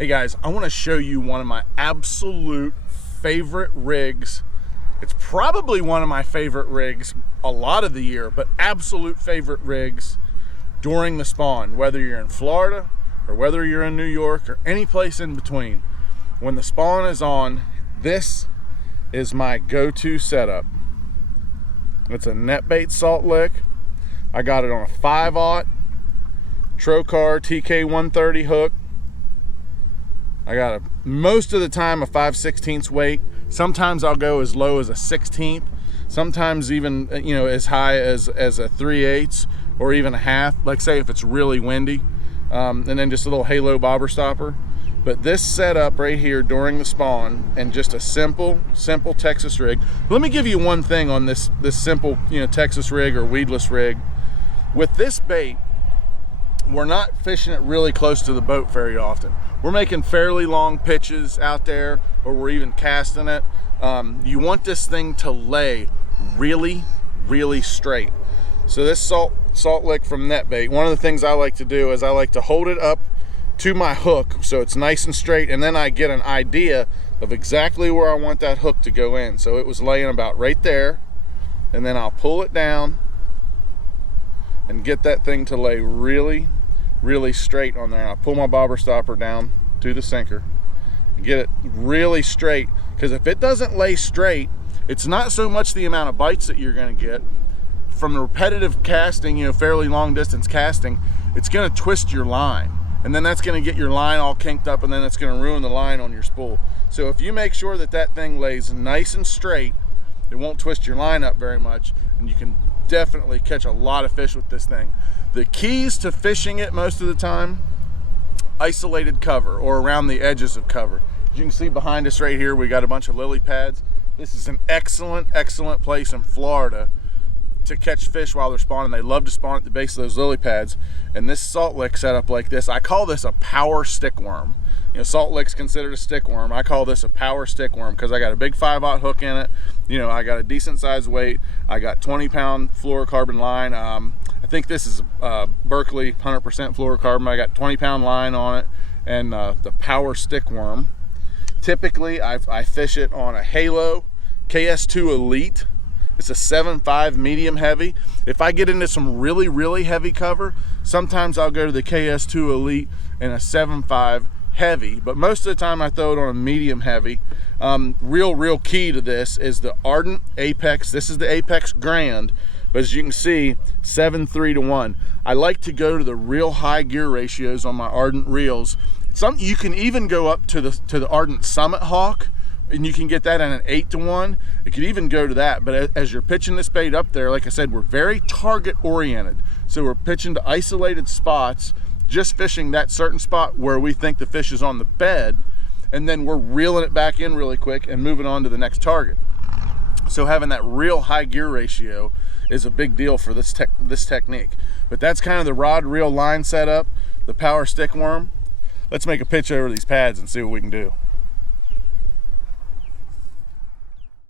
Hey guys, I want to show you one of my absolute favorite rigs. It's probably one of my favorite rigs a lot of the year, but absolute favorite rigs during the spawn, whether you're in Florida or whether you're in New York or any place in between. When the spawn is on, this is my go-to setup. It's a net bait salt lick. I got it on a 5/0 Trocar TK130 hook. I got most of the time a 5/16 weight. Sometimes I'll go as low as a 1/16. Sometimes even, you know, as high as a 3/8 or even a half. Like say if it's really windy, and then just a little halo bobber stopper. But this setup right here during the spawn and just a simple Texas rig. Let me give you one thing on this simple, you know, Texas rig or weedless rig. With this bait, we're not fishing it really close to the boat very often. We're making fairly long pitches out there, or we're even casting it. You want this thing to lay really straight. So this salt lick from net bait, one of the things I like to do is I like to hold it up to my hook so it's nice and straight, and then I get an idea of exactly where I want that hook to go in. So it was laying about right there, and then I'll pull it down and get that thing to lay really straight on there. I'll pull my bobber stopper down to the sinker and get it really straight, because if it doesn't lay straight, it's not so much the amount of bites that you're going to get from the repetitive casting, you know, fairly long distance casting. It's going to twist your line, and then that's going to get your line all kinked up, and then it's going to ruin the line on your spool. So if you make sure that that thing lays nice and straight, it won't twist your line up very much, and you can definitely catch a lot of fish with this thing. The keys to fishing it most of the time: isolated cover or around the edges of cover. As you can see behind us right here, we got a bunch of lily pads. This is an excellent place in Florida to catch fish while they're spawning. They love to spawn at the base of those lily pads. And this salt lick setup like this, I call this a power stick worm. You know, salt lick's considered a stick worm. I call this a power stick worm because I got a big 5/0 hook in it. You know, I got a decent sized weight. I got 20-pound fluorocarbon line. I think this is Berkeley 100% fluorocarbon. I got 20-pound line on it, and the power stick worm. Typically, I fish it on a Halo KS2 Elite. It's a 7.5 medium heavy. If I get into some really heavy cover, sometimes I'll go to the KS2 Elite and a 7.5 heavy, but most of the time I throw it on a medium heavy. Real key to this is the Ardent Apex. This is the Apex Grand, but as you can see, 7:3 to 1. I like to go to the real high gear ratios on my Ardent reels. You can even go up to the Ardent Summit Hawk, and you can get that in an 8 to 1. It could even go to that, but as you're pitching this bait up there, like I said, we're very target oriented. So we're pitching to isolated spots, just fishing that certain spot where we think the fish is on the bed, and then we're reeling it back in really quick and moving on to the next target. So having that real high gear ratio is a big deal for this technique. But that's kind of the rod reel line setup, the power stick worm. Let's make a pitch over these pads and see what we can do.